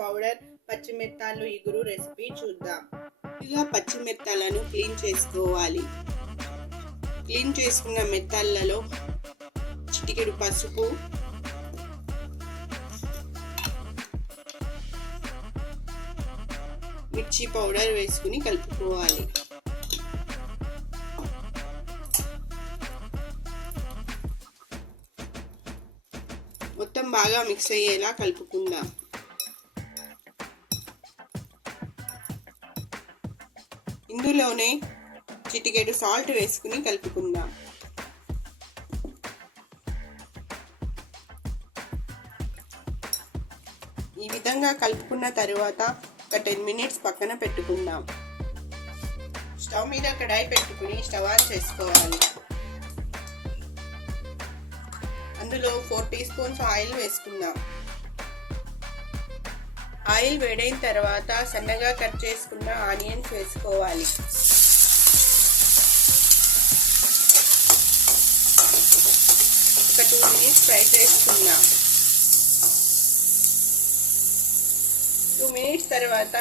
Powder, పచ్చిమిరపకాయలు ఇగురు recipe చూద్దాం. ముందుగా పచ్చిమిరపకాయలను క్లీన్ చేసుకోవాలి. క్లీన్ చేసుకున్న మెత్తలలో చిటికెడు పసుపు, మిర్చి పౌడర్ వేసుకుని కలుపుకోవాలి. మొత్తం బాగా మిక్స్ అయ్యేలా కలుపుకుందాం. ఇందులోనే చిటికెడు సాల్ట్ వేసుకుని కలుపుకుందాం. ఈ విధంగా కలుపుకున్న తరువాత ఒక 10 మినిట్స్ పక్కన పెట్టుకుందాం. స్టవ్ మీద కడాయి పెట్టుకుని స్టవ్ ఆన్ చేసుకోవాలి. అందులో 4 టీ స్పూన్స్ ఆయిల్ వేసుకుందాం. ఆయిల్ వేడైన తర్వాత సన్నగా కట్ చేసుకున్న ఆనియన్స్ వేసుకోవాలి. ఒక 2 మినిట్స్ ఫ్రై చేసుకుందాం. 2 మినిట్స్ తర్వాత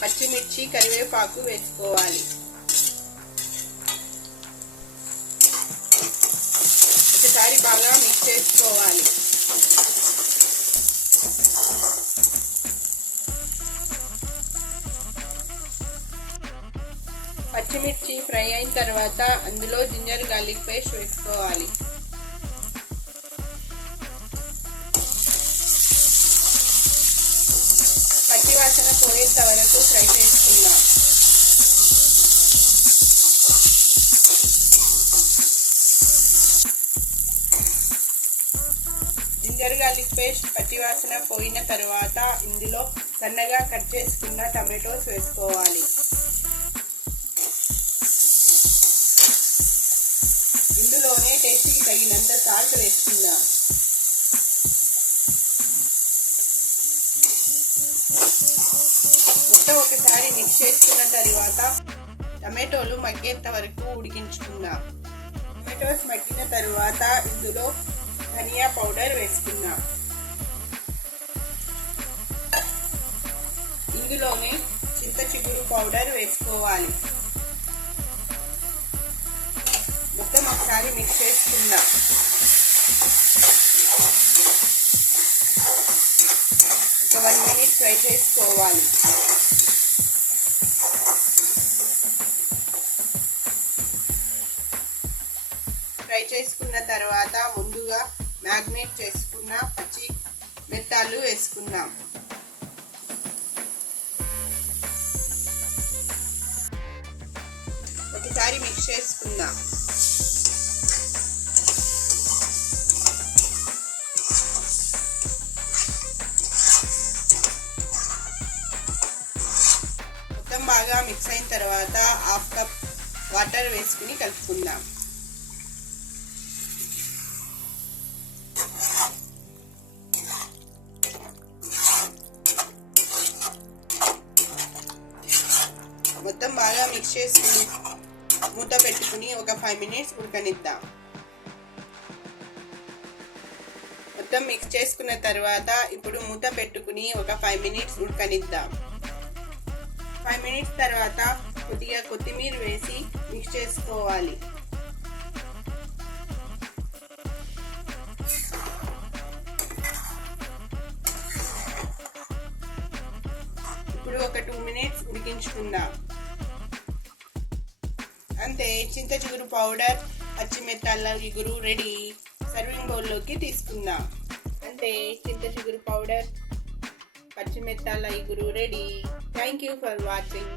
పచ్చిమిర్చి, కరివేపాకు వేసుకోవాలి. ఒకసారి బాగా మిక్స్ చేసుకోవాలి. పచ్చిమిర్చి ఫ్రై అయిన తర్వాత అందులో జింజర్ గార్లిక్ పేస్ట్ వేసుకోవాలి. పచ్చివాసన పోయేంత వరకు ఫ్రై చేసుకుందాం. జింజర్ గార్లిక్ పేస్ట్ పచ్చివాసన పోయిన తర్వాత ఇందులో సన్నగా కట్ చేసుకున్న టమాటోస్ వేసుకోవాలి. ఇందులోనే టేస్ట్కి తగినంత సాల్ట్ వేసుకుందాం. మొత్తం ఒకసారి మిక్స్ చేసుకున్న తర్వాత టమాటోలు మగ్గేంత వరకు ఉడికించుకుందాం. టమాటోస్ మగ్గిన తర్వాత ఇందులో ధనియా పౌడర్ వేసుకుందాం. ఇందులోనే చింత చిగురు పౌడర్ వేసుకోవాలి. మొత్తం ఒకసారి మిక్స్ చేసుకుందాం. ఒక 1 మినిట్ ఫ్రై చేసుకోవాలి. ఫ్రై చేసుకున్న తర్వాత ముందుగా మ్యాగ్నేట్ చేసుకున్న పచ్చి మిరపకాయలు వేసుకుందాం. ఒకసారి మిక్స్ చేసుకుందాం. మొత్తం బాగా మిక్స్ అయిన తర్వాత 1/2 కప్ వాటర్ వేసుకుని కలుపుకుందాం. మొత్తం బాగా మిక్స్ చేసుకుని మూత పెట్టుకుని ఒక 5 మినిట్స్ ఉడకనిద్దాం. మొత్తం మిక్స్ చేసుకున్న తర్వాత ఇప్పుడు మూత పెట్టుకుని ఒక 5 మినిట్స్ ఉడకనిద్దాం. 5 మినిట్స్ తర్వాత కొద్దిగా కొత్తిమీర వేసి మిక్స్ చేసుకోవాలి. ఇప్పుడు ఒక 2 మినిట్స్ ఉడికించుకుందాం. అంతే, చింత చిగురు పౌడర్, పచ్చిమిరపకాయల ఇగురు రెడీ. సర్వింగ్ బౌల్లోకి తీసుకుందాం. అంతే, చింత చిగురు పౌడర్, పచ్చిమిరపకాయల ఇగురు ready. Thank you for watching.